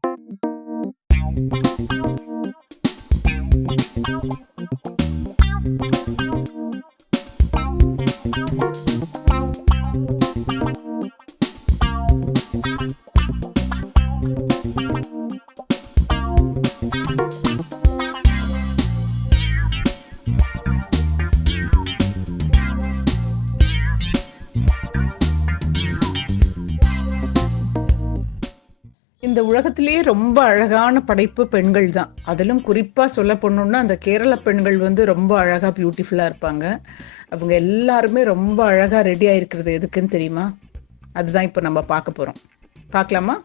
Thank you. இந்த உலகத்திலேயே ரொம்ப அழகான படைப்பு பெண்கள் தான் அதிலும் குறிப்பாக சொல்ல போனோம்னா அந்த கேரள பெண்கள் வந்து ரொம்ப அழகாக பியூட்டிஃபுல்லாக இருப்பாங்க. அவங்க எல்லாருமே ரொம்ப அழகாக ரெடி ஆகிருக்கிறது எதுக்குன்னு தெரியுமா? அதுதான் இப்போ நம்ம பார்க்க போகிறோம் பார்க்கலாமா?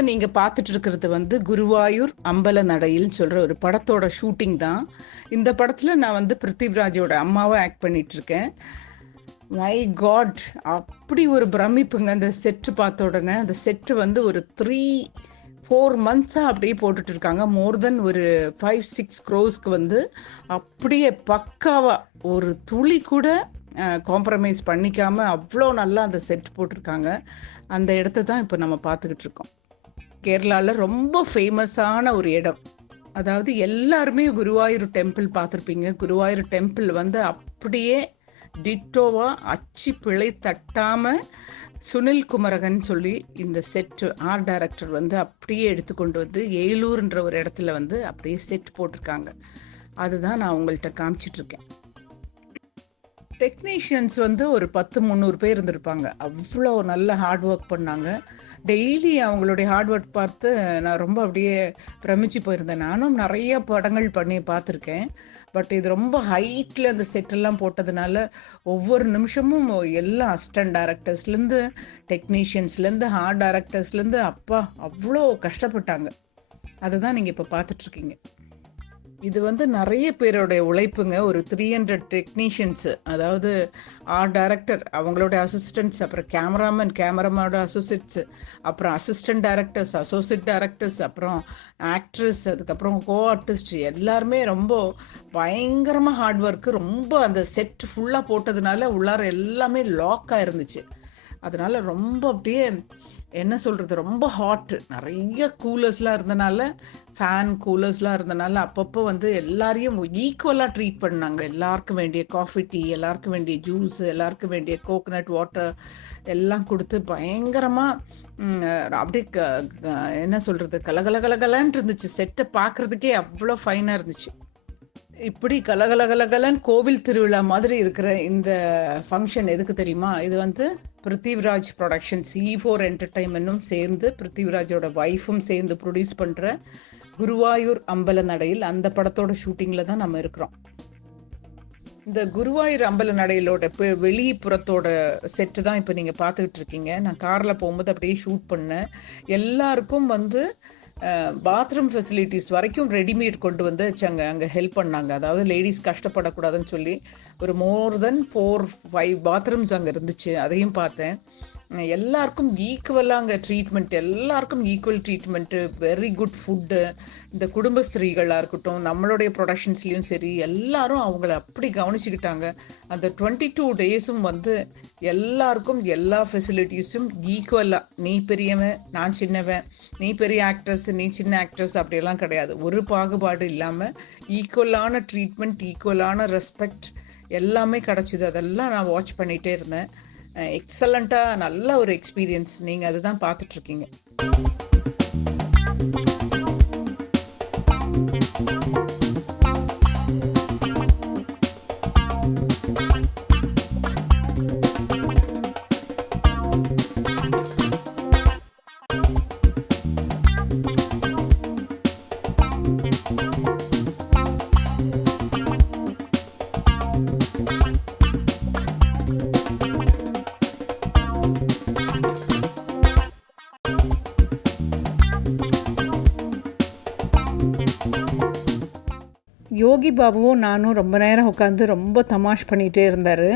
இப்போ நீங்கள் பார்த்துட்டு இருக்கிறது வந்து குருவாயூர் அம்பல நடையில்னு சொல்கிற ஒரு படத்தோட ஷூட்டிங் தான். இந்த படத்தில் நான் வந்து பிருத்திவ்ராஜோட அம்மாவை ஆக்ட் பண்ணிகிட்ருக்கேன் மை காட் அப்படி ஒரு பிரமிப்புங்க. அந்த செட்டு பார்த்த உடனே அந்த செட்டு வந்து ஒரு த்ரீ ஃபோர் மந்த்ஸாக அப்படியே போட்டுட்டு இருக்காங்க. மோர் தென் ஒரு ஃபைவ் சிக்ஸ் க்ரோஸ்க்கு வந்து அப்படியே பக்காவாக ஒரு துளி கூட காம்ப்ரமைஸ் பண்ணிக்காமல் அவ்வளோ நல்லா அந்த செட் போட்டிருக்காங்க. அந்த இடத்த தான் இப்போ நம்ம பார்த்துக்கிட்டு இருக்கோம். கேரளாவில் ரொம்ப ஃபேமஸான ஒரு இடம். அதாவது எல்லாருமே குருவாயூர் டெம்பிள் பார்த்துருப்பீங்க. குருவாயூர் டெம்பிள் வந்து அப்படியே டிட்டோவாக அச்சு பிழை தட்டாமல் சுனில் குமரகன் சொல்லி இந்த செட் ஆர்ட் டைரக்டர் வந்து அப்படியே எடுத்துக்கொண்டு வந்து ஏலூர்ன்ற ஒரு இடத்துல வந்து அப்படியே செட் போட்டிருக்காங்க. அதுதான் நான் உங்கள்கிட்ட காமிச்சிட்ருக்கேன் டெக்னீஷியன்ஸ் வந்து ஒரு பத்து முந்நூறு பேர் இருந்திருப்பாங்க. அவ்வளோ நல்ல ஹார்ட் ஒர்க் பண்ணாங்க. டெய்லி அவங்களுடைய ஹார்ட் ஒர்க் பார்த்து நான் ரொம்ப அப்படியே பிரமிச்சு போயிருந்தேன். நானும் நிறைய படங்கள் பண்ணி பார்த்துருக்கேன். பட் இது ரொம்ப ஹைட்டில் அந்த செட்டெல்லாம் போட்டதுனால ஒவ்வொரு நிமிஷமும் எல்லா அசிஸ்டன்ட் டேரக்டர்ஸ்லேருந்து டெக்னீஷியன்ஸ்லேருந்து ஹார்ட் டேரக்டர்ஸ்லேருந்து அப்பா அவ்வளோ கஷ்டப்பட்டாங்க. அதுதான் நீங்கள் இப்போ பார்த்துட்ருக்கீங்க இது வந்து நிறைய பேருடைய உழைப்புங்க. ஒரு த்ரீ ஹண்ட்ரட் டெக்னீஷியன்ஸு அதாவது ஆர்ட் டைரக்டர் அவங்களுடைய அசிஸ்டன்ட்ஸ் அப்புறம் கேமராமேன் கேமராமேனோட அசோசியேட்ஸு அப்புறம் அசிஸ்டன்ட் டைரக்டர்ஸ் அசோசியேட் டைரக்டர்ஸ் அப்புறம் ஆக்ட்ரஸ் அதுக்கப்புறம் கோ ஆர்டிஸ்ட் எல்லாருமே ரொம்ப பயங்கரமாக ஹார்ட் ஒர்க்கு ரொம்ப அந்த செட் ஃபுல்லாக போட்டதுனால உள்ளார எல்லாமே லாக்காக இருந்துச்சு அதனால் ரொம்ப அப்படியே என்ன சொல்கிறது ரொம்ப ஹாட்டு நிறைய கூலர்ஸ்லாம் இருந்தனால ஃபேன் கூலர்ஸ்லாம் இருந்தனால அப்பப்போ வந்து எல்லாரையும் ஈக்குவலாக ட்ரீட் பண்ணாங்க. எல்லாருக்கும் வேண்டிய காஃபி டீ எல்லாருக்கும் வேண்டிய ஜூஸ் எல்லாருக்கும் வேண்டிய கோகனட் வாட்டர் எல்லாம் கொடுத்து பயங்கரமாக அப்படியே என்ன சொல்கிறது கலகலகலகலான் இருந்துச்சு. செட்டை பார்க்குறதுக்கே அவ்வளோ ஃபைனாக இருந்துச்சு. இப்படி கலகலகலகலன் கோவில் திருவிழா மாதிரி இருக்கிற இந்த ஃபங்க்ஷன் எதுக்கு தெரியுமா? இது வந்து பிருத்திவிராஜ் ப்ரொடக்ஷன்ஸ் இ ஃபோர் என்டர்டைன்மெண்ட்டும் சேர்ந்து பிருத்திவிராஜோட ஒய்ஃபும் சேர்ந்து ப்ரொடியூஸ் பண்ணுற குருவாயூர் அம்பல நடையில் அந்த படத்தோட ஷூட்டிங்கில் தான் நம்ம இருக்கிறோம். இந்த குருவாயூர் அம்பல நடையிலோட வெளிப்புறத்தோட செட்டு தான் இப்போ நீங்கள் பார்த்துக்கிட்டு இருக்கீங்க. நான் காரில் போகும்போது அப்படியே ஷூட் பண்ணேன். எல்லாருக்கும் வந்து பாத்ரூம் ஃபெசிலிட்டிஸ் வரைக்கும் ரெடிமேட் கொண்டு வந்து அங்கே அங்கே ஹெல்ப் பண்ணாங்க. அதாவது லேடிஸ் கஷ்டப்படக்கூடாதுன்னு சொல்லி ஒரு more then four five bathrooms அங்கே இருந்துச்சு. அதையும் பார்த்தேன். எல்லாருக்கும் ஈக்குவலாக அங்கே ட்ரீட்மெண்ட் எல்லாருக்கும் equal treatment very good food இந்த குடும்ப ஸ்திரீகளாக இருக்கட்டும் நம்மளுடைய ப்ரொடக்ஷன்ஸ்லேயும் சரி எல்லாரும் அவங்கள அப்படி கவனிச்சுக்கிட்டாங்க. அந்த டுவெண்ட்டி டூ டேஸும் வந்து எல்லாருக்கும் எல்லா ஃபெசிலிட்டிஸும் ஈக்குவலாக நீ பெரியவன் நான் சின்னவன். நீ பெரிய ஆக்ட்ரஸ் நீ சின்ன ஆக்ட்ரஸ் அப்படியெல்லாம் கிடையாது. ஒரு பாகுபாடு இல்லாமல் ஈக்குவலான ட்ரீட்மெண்ட் ஈக்குவலான ரெஸ்பெக்ட் எல்லாமே கிடச்சிது. அதெல்லாம் நான் வாட்ச் பண்ணிகிட்டே இருந்தேன். எக்ஸலண்ட்டாக நல்ல ஒரு எக்ஸ்பீரியன்ஸ் நீங்கள் அதுதான் பார்த்துட்ருக்கீங்க யோகி பாபுவும் நானும் ரொம்ப நேரம் உட்காந்து ரொம்ப தமாஷ் பண்ணிகிட்டே இருந்தார்.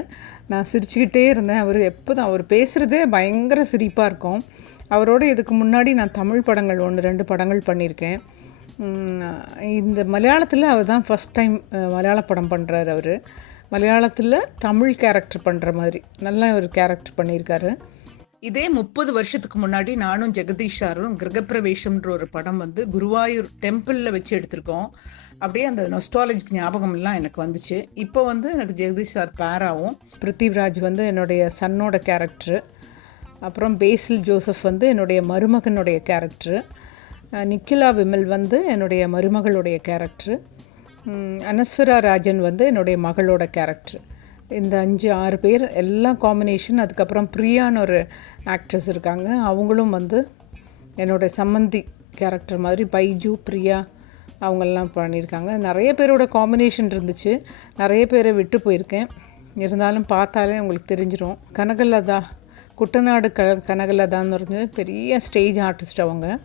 நான் சிரிச்சுக்கிட்டே இருந்தேன். அவர் எப்போ தான் அவர் பேசுகிறதே பயங்கர சிரிப்பாக இருக்கும். அவரோட இதுக்கு முன்னாடி நான் தமிழ் படங்கள் ஒன்று ரெண்டு படங்கள் பண்ணியிருக்கேன். இந்த மலையாளத்தில் அவர் தான் ஃபஸ்ட் டைம் மலையாள படம் பண்ணுறாரு அவர். மலையாளத்தில் தமிழ் கேரக்டர் பண்ணுற மாதிரி நல்லா ஒரு கேரக்டர் பண்ணியிருக்காரு. இதே முப்பது வருஷத்துக்கு முன்னாடி நானும் ஜெகதீஷ் சாரும் கிரகப்பிரவேசம்ன்ற ஒரு படம் வந்து குருவாயூர் டெம்பிளில் வச்சு எடுத்திருக்கோம். அப்படியே அந்த நொஸ்டாலஜிக் ஞாபகம் எல்லாம் எனக்கு வந்துச்சு. இப்போ வந்து எனக்கு ஜெகதீஷ் சார் பேராவும் பிருத்திவிராஜ் வந்து என்னுடைய சன்னோட கேரக்டரு அப்புறம் பேசில் ஜோசப் வந்து என்னுடைய மருமகனுடைய கேரக்டரு நிக்கிலா விமல் வந்து என்னுடைய மருமகளுடைய கேரக்டரு அனஸ்வரா ராஜன் வந்து என்னுடைய மகளோட கேரக்டர் இந்த அஞ்சு ஆறு பேர் எல்லாம் காம்பினேஷன் அதுக்கப்புறம் பிரியான்னு ஒரு ஆக்ட்ரஸ் இருக்காங்க. அவங்களும் வந்து என்னுடைய சம்மந்தி கேரக்டர் மாதிரி பைஜு பிரியா அவங்கெல்லாம் பண்ணியிருக்காங்க. நிறைய பேரோட காம்பினேஷன் இருந்துச்சு. நிறைய பேரை விட்டு போயிருக்கேன். இருந்தாலும் பார்த்தாலே உங்களுக்கு தெரிஞ்சிடும் கனகலதா குட்டநாடு க கனகலதான்னு இருந்து பெரிய ஸ்டேஜ் ஆர்டிஸ்ட் அவங்க.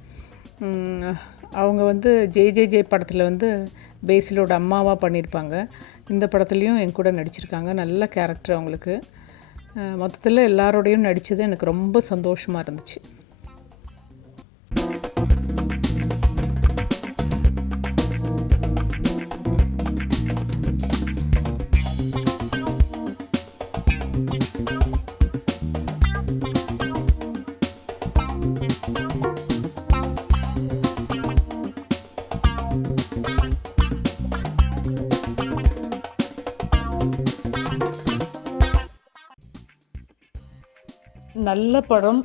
அவங்க வந்து ஜே ஜே ஜே படத்தில் வந்து பேசிலோட அம்மாவாக பண்ணியிருப்பாங்க. இந்த படத்துலேயும் என் கூட நடிச்சிருக்காங்க. நல்ல கேரக்டர் அவங்களுக்கு. மொத்தத்தில் எல்லாரோடையும் நடித்தது எனக்கு ரொம்ப சந்தோஷமாக இருந்துச்சு. நல்ல படம்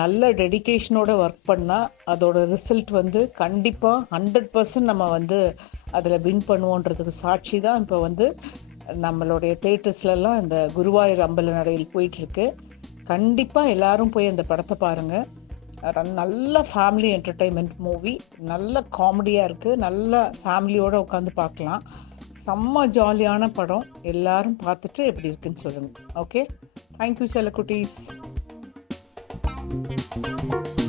நல்ல டெடிக்கேஷனோட ஒர்க் பண்ணால் அதோட ரிசல்ட் வந்து கண்டிப்பாக ஹண்ட்ரட் பர்சன்ட் நம்ம வந்து அதில் வின் பண்ணுவோன்றதுக்கு சாட்சி தான் இப்போ வந்து நம்மளுடைய தேட்டர்ஸ்லலாம் இந்த குருவாயூர் அம்பல நடையில் போயிட்டுருக்கு. கண்டிப்பாக எல்லாரும் போய் அந்த படத்தை பாருங்கள் நல்ல ஃபேமிலி என்டர்டெயின்மெண்ட் மூவி நல்ல காமெடியாக இருக்குது நல்ல ஃபேமிலியோடு உட்காந்து பார்க்கலாம். செம்ம ஜாலியான படம். எல்லாரும் பார்த்துட்டு எப்படி இருக்குன்னு சொல்லுங்கள் ஓகே தேங்க்யூ செல்லக்குட்டீஸ். thank you